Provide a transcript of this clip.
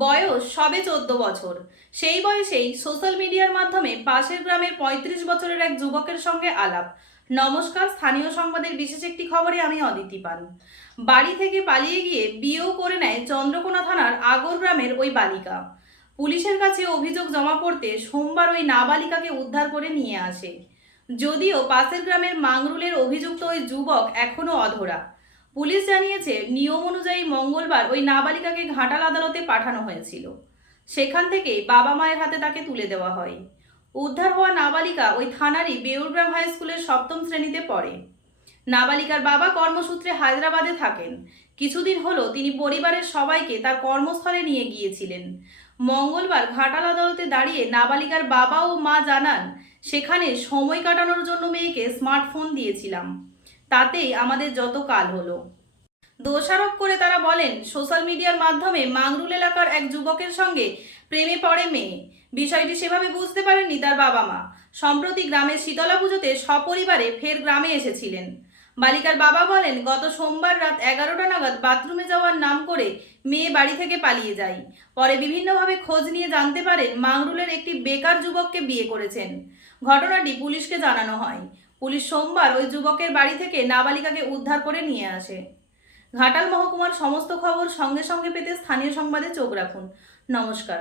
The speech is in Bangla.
বয়স সবে 14 বছর। সেই বয়সেই সোশ্যাল মিডিয়ার মাধ্যমে পাশের গ্রামের 35 বছরের এক যুবকের সঙ্গে আলাপ। নমস্কার, স্থানীয় সংবাদের বিশেষ একটি খবরে আমি অদিতি পান। বাড়ি থেকে পালিয়ে গিয়ে বিয়েও করে নেয় চন্দ্রকোনা থানার আগর গ্রামের ওই বালিকা। পুলিশের কাছে অভিযোগ জমা পড়তে সোমবার ওই নাবালিকাকে উদ্ধার করে নিয়ে আসে। যদিও পাশের গ্রামের মাংরুলের অভিযুক্ত ওই যুবক এখনও অধরা। পুলিশ জানিয়েছে, নিয়ম অনুযায়ী মঙ্গলবার ওই নাবালিকাকে ঘাটাল আদালতে পাঠানো হয়েছিল। সেখান থেকে বাবা মায়ের হাতে তাকে তুলে দেওয়া হয়। উদ্ধার হওয়া নাবালিকা ওই থানারই বেউরগ্রাম হাই স্কুলের 7ম শ্রেণীতে পড়ে। নাবালিকার বাবা কর্মসূত্রে হায়দ্রাবাদে থাকেন। কিছুদিন হলো তিনি পরিবারের সবাইকে তার কর্মস্থলে নিয়ে গিয়েছিলেন। মঙ্গলবার ঘাটাল আদালতে দাঁড়িয়ে নাবালিকার বাবা ও মা জানান, সেখানে সময় কাটানোর জন্য মেয়েকে স্মার্টফোন দিয়েছিলাম, তাতেই আমাদের যত কাল হলো। দোষারোপ করে তারা বলেন, সোশ্যাল মিডিয়ার মাধ্যমে মাংরুল এলাকার এক যুবকের সঙ্গে প্রেমে পড়ে মেয়ে। বিষয়টি সেভাবে বুঝতে পারেননি তার বাবা মা। সম্প্রতি গ্রামের শীতলা পুজোতে সপরিবারে ফের গ্রামে এসেছিলেন। বালিকার বাবা বলেন, গত সোমবার রাত 11টা নাগাদ বাথরুমে যাওয়ার নাম করে মেয়ে বাড়ি থেকে পালিয়ে যায়। পরে বিভিন্নভাবে খোঁজ নিয়ে জানতে পারেন মাংরুলের একটি বেকার যুবককে বিয়ে করেছেন। ঘটনাটি পুলিশকে জানানো হয়। পুলিশ সোমবার ওই যুবকের বাড়ি থেকে নাবালিকাকে উদ্ধার করে নিয়ে আসে। ঘাটাল মহকুমার সমস্ত খবর সঙ্গে সঙ্গে পেতে স্থানীয় সংবাদে চোখ রাখুন। নমস্কার।